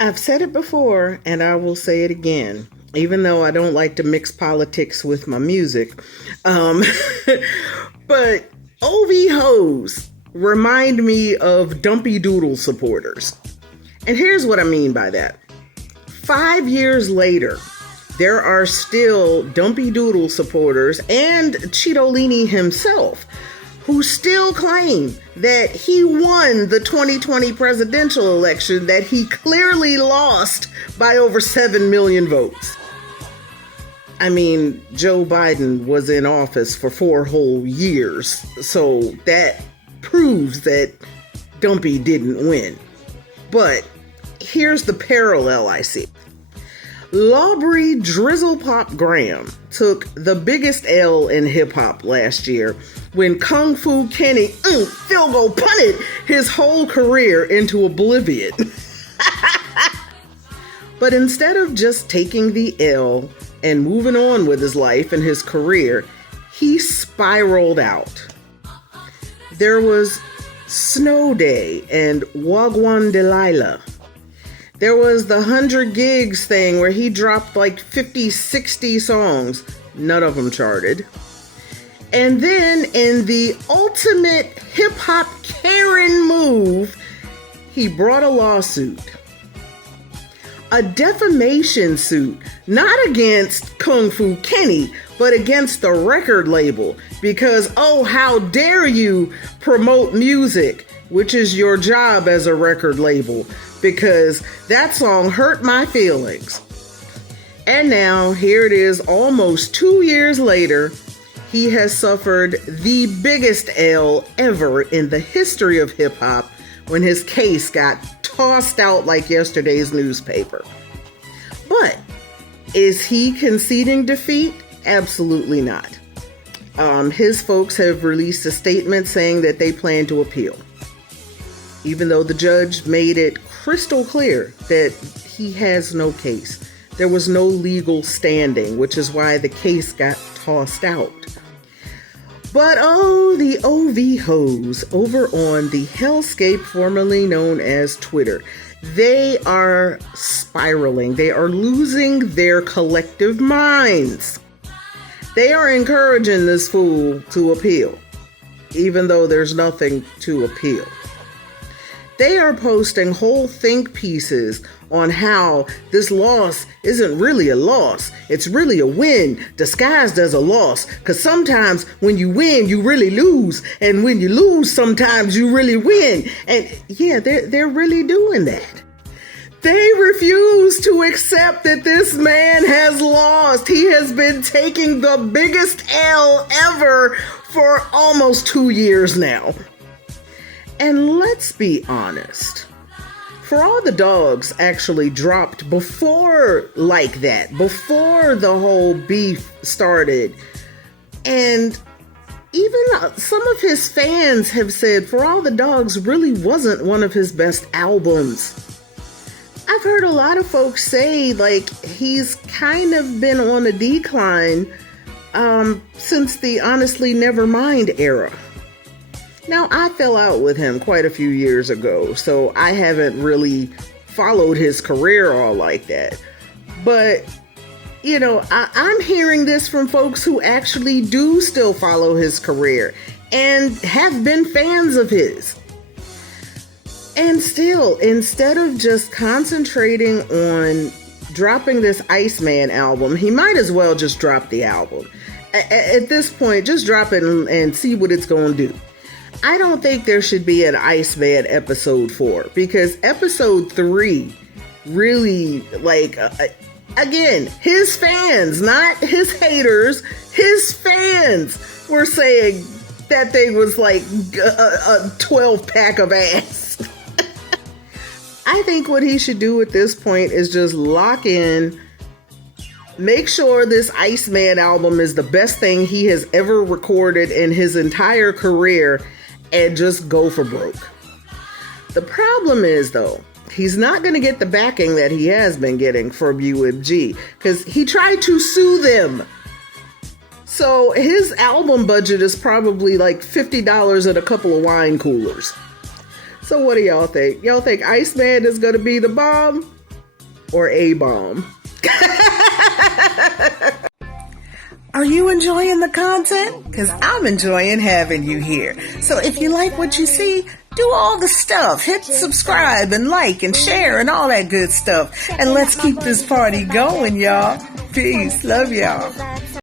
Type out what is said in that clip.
I've said it before, and I will say it again, even though I don't like to mix politics with my music. But OVHoes remind me of Dumpy Doodle supporters. And here's what I mean by that. 5 years later, there are still Dumpy Doodle supporters and Cheetolini himself who still claim that he won the 2020 presidential election that he clearly lost by over 7 million votes. I mean, Joe Biden was in office for 4 whole years, so that proves that Dumpy didn't win. But here's the parallel I see. Lawbury Drizzlepop Graham took the biggest L in hip-hop last year when Kung Fu Kenny field goal punted his whole career into oblivion. But instead of just taking the L and moving on with his life and his career, he spiraled out. There was Snow Day and Wagwan Delilah. There was the 100 Gigs thing where he dropped like 50, 60 songs. None of them charted. And then in the ultimate hip-hop Karen move, he brought a lawsuit. A defamation suit, not against Kung Fu Kenny, but against the record label. Because, oh, how dare you promote music, which is your job as a record label. Because that song hurt my feelings. And now, here it is, almost 2 years later, he has suffered the biggest L ever in the history of hip-hop when his case got tossed out like yesterday's newspaper. But is he conceding defeat? Absolutely not. His folks have released a statement saying that they plan to appeal, even though the judge made it crystal clear that he has no case. There was no legal standing, which is why the case got tossed out. But oh, the OVHoes over on the hellscape formerly known as Twitter, they are spiraling. They are losing their collective minds. They are encouraging this fool to appeal, even though there's nothing to appeal. They are posting whole think pieces on how this loss isn't really a loss. It's really a win disguised as a loss. Because sometimes when you win, you really lose. And when you lose, sometimes you really win. And yeah, they're really doing that. They refuse to accept that this man has lost. He has been taking the biggest L ever for almost 2 years now. And let's be honest, for all the dogs actually dropped before like that, before the whole beef started, and even some of his fans have said For All the Dogs really wasn't one of his best albums. I've heard a lot of folks say like he's kind of been on a decline since the Honestly Nevermind era. Now, I fell out with him quite a few years ago, so I haven't really followed his career all like that. But, you know, I'm hearing this from folks who actually do still follow his career and have been fans of his. And still, instead of just concentrating on dropping this Iceman album, he might as well just drop the album. At this point, just drop it and see what it's going to do. I don't think there should be an Iceman episode 4 because episode 3 really, like, again, his fans, not his haters, his fans were saying that thing was like a 12 pack of ass. I think what he should do at this point is just lock in, make sure this Iceman album is the best thing he has ever recorded in his entire career, and just go for broke. The problem is, though, he's not going to get the backing that he has been getting from UMG because he tried to sue them. So his album budget is probably like $50 at a couple of wine coolers. So what do y'all think? Y'all think Iceman is going to be the bomb? or A-bomb. Are you enjoying the content? Because I'm enjoying having you here. So if you like what you see, do all the stuff. Hit subscribe and like and share and all that good stuff. And let's keep this party going, y'all. Peace. Love y'all.